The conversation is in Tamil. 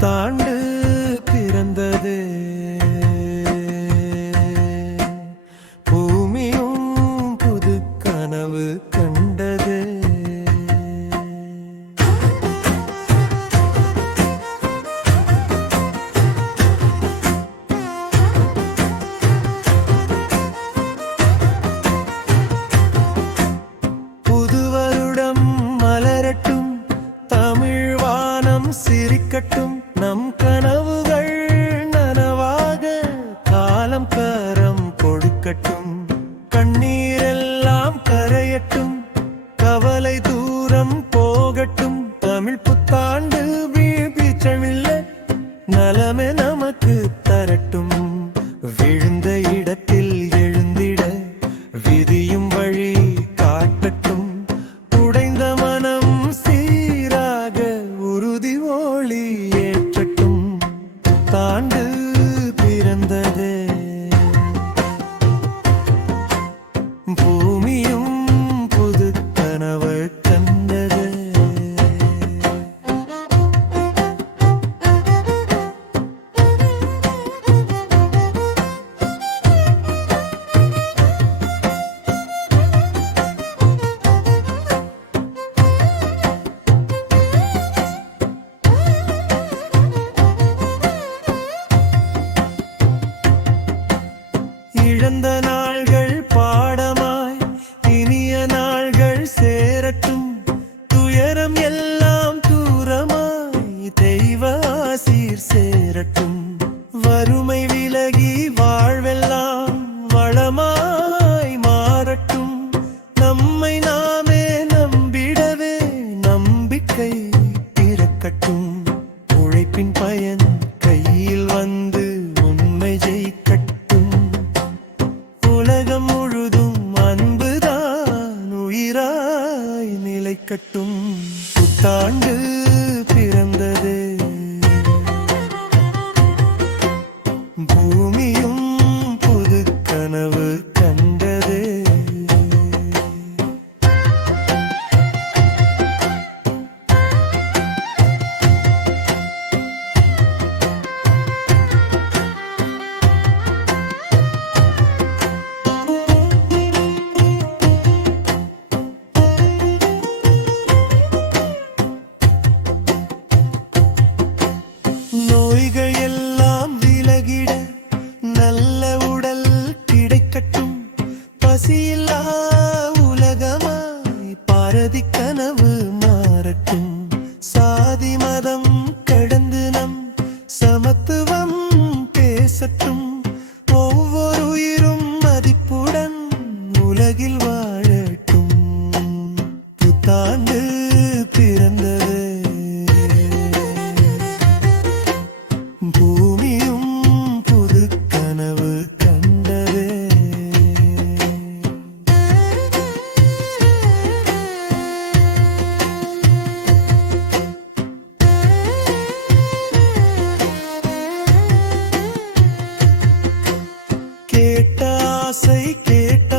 புத்தாண்டு பிறந்தது. பூமியும் புது கனவு கண்டது. புது வருடம் மலரட்டும் தமிழ் வானம் சிரிக்கட்டும். இழந்த நாள்கள் பாடமாய் இனிய நாள்கள் சேரட்டும். துயரம் எல்லாம் தூரமாய் தெய்வ ஆசீர் சேரட்டும். உயிராய் புத்தாண்டு. பசியில்லா உலகமாய் பாரதி கனவு மாறட்டும். சாதி மதம் கடந்து நம் சமத்துவம் பேசட்டும். ஒவ்வொரு உயிரும் மதிப்புடன் உலகில் வாழட்டும். புத்தாண்டு கேட்ட ஆசை கேட்ட